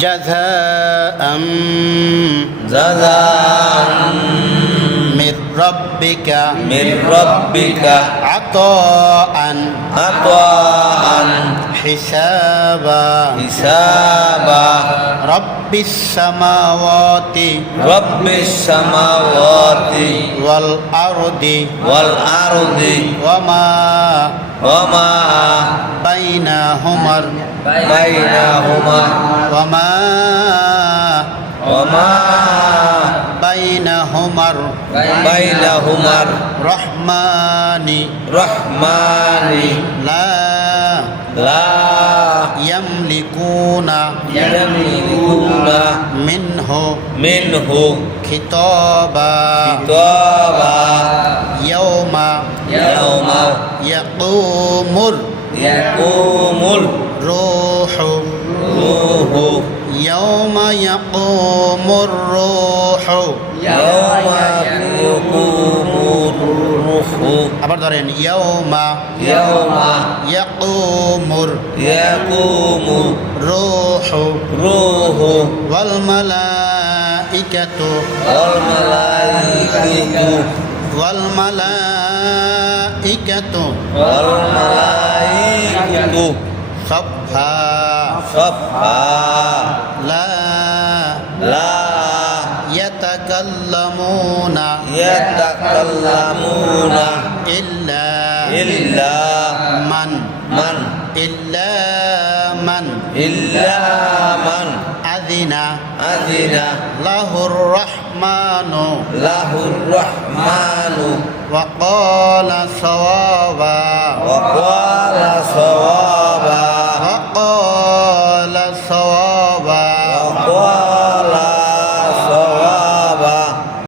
جزاء جزاء من ربك من ربك عطاء عطاء حسابا حسابا رب السماوات رب السماوات والأرض والأرض وما وما بينهما بينهما وما وما بينهما بينهما الرحمن رحمن لا لا يملكون يملكون منه منه خطابا خطابا يوم يوم يقوم يقوم الروح روح يوم يقوم الروح يوم يقوم الروح আবার ধরেন ইয়াওমা ইয়াওমা ইয়াকুমুর ইয়াকুমু রূহু রূহু ওয়াল মালাইকাতু ওয়াল মালাইকাতু ওয়াল মালাইকাতু ওয়াল মালাইকাতু صفا لا لا يتكلمون يتكلمون إلا إلا من من إلا من إلا من أذن أذن له الرحمن له الرحمن وقال صوابا وقال صوابا 여호와